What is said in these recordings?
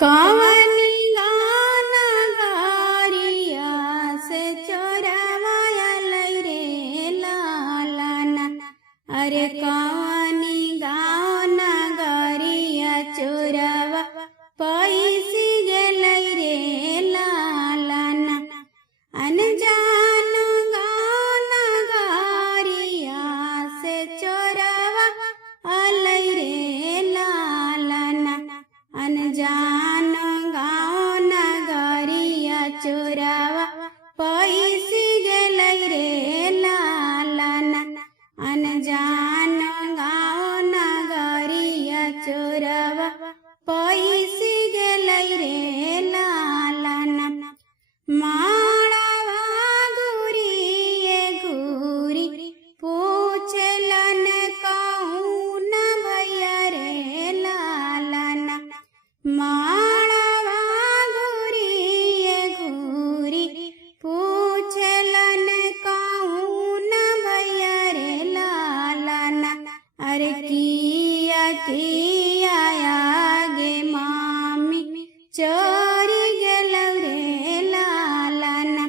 कवनी गाना गारिया से चोरवाया लई रे लालाना। अरे कवनी गाना गारिया चोरवा पैसी गेलई रे लालाना। अनजान गाना गारिया से चोरवा अलई रे लालाना। अनजान गाँव नगरिया चोरवा पैसी गेलई रे लालाना। अनजान गाँव नगरिया चोरवा पैसी गेलई रे लालाना। माड़वा गुरिये गुरी पूछलन कौन भैया रे लालाना। माड़वा गुरिये गुरी पूछलन कौन भैया रे लालाना। अरे किया किया आगे मामी चोरी गेलौ रे लालाना।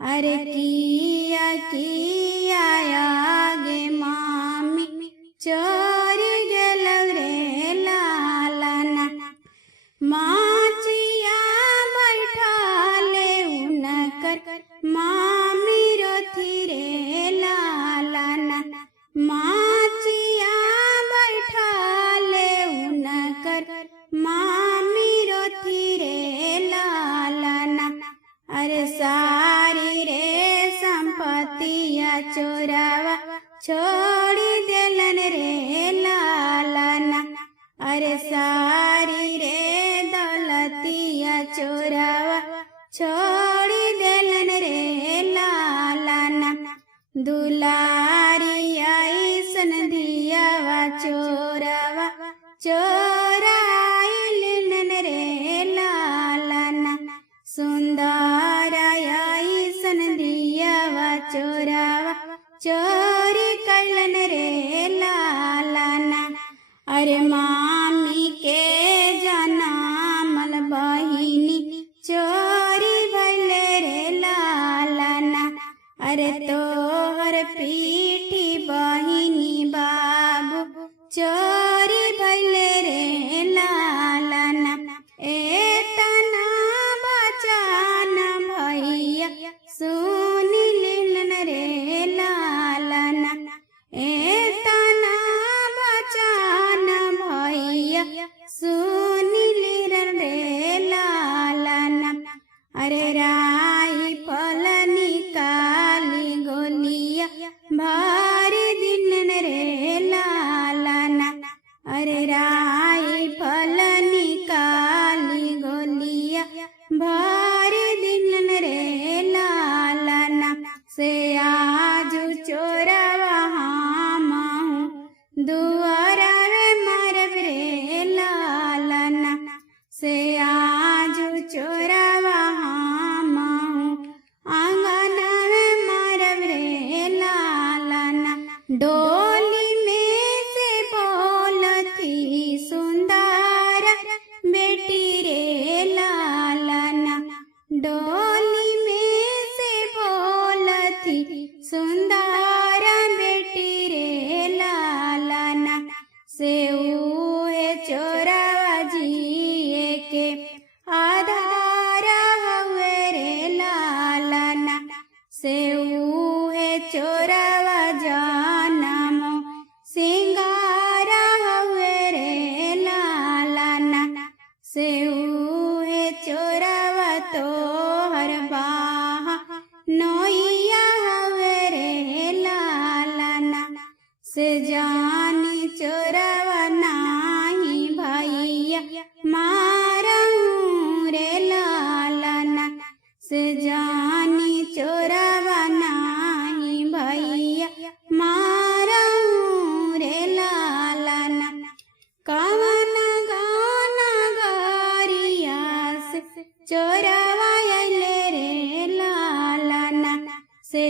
अरे किया किया आगे मामी चोरी गेलौ रे लालाना। माचिया बैठाले उनकर मामी रोथी रे लालाना। माचिया बैठाले उनकर मामी रोथी रे लालाना। अरे सारी रे संपत्तिया चोरवा छोड़ी देलन रे लालाना। अरे सारी रे दौलतिया चोरवा छोड़ी देलन रे लालाना। दुलारी ऐसन दियावा चोरवा चोराइलन रे लालाना। सुंदर ऐसन दियावा चोरवा चोरी कैलन रे लालाना। अरे मामी के जनामल बहिनी चोरी भइले रे लालाना। अरे तोहर पीठी बहिनी बाबू चोरी भइले रे लालाना। एतना बचान भैया सुनी लिलन रे लालाना। एतना बचान भैया सुनी लिलन रे लालाना। अरे राई फल निकाली गोलिया भारी दिन रे लालाना। अरे राई फल निकाली गोलिया भारी दिन रे लालाना। से आजू चोरवा हम दुआरा मारब रे लालाना। से आजू चोरवा हम आंगन मारब रे लालाना। डोली में से बोलती सुंदर बेटी रे लालाना। डोली में से बोलती सुंदर बेटी रे लालाना। से उहे चोरवा जिए के आधार हवे रे लालाना। से उहे चोरवा जनम सिंगार हवे रे लालाना। से उहे चोरवा तोहर बाह नोइया हवे रे लालाना। से जानी चोरवा नाही भैया मारहूँ रे लालाना। से जानी चोरवा नाही भैया मारहूँ रे लालाना। कवन गाना गारिया से चोरवा अइले रे लालाना। से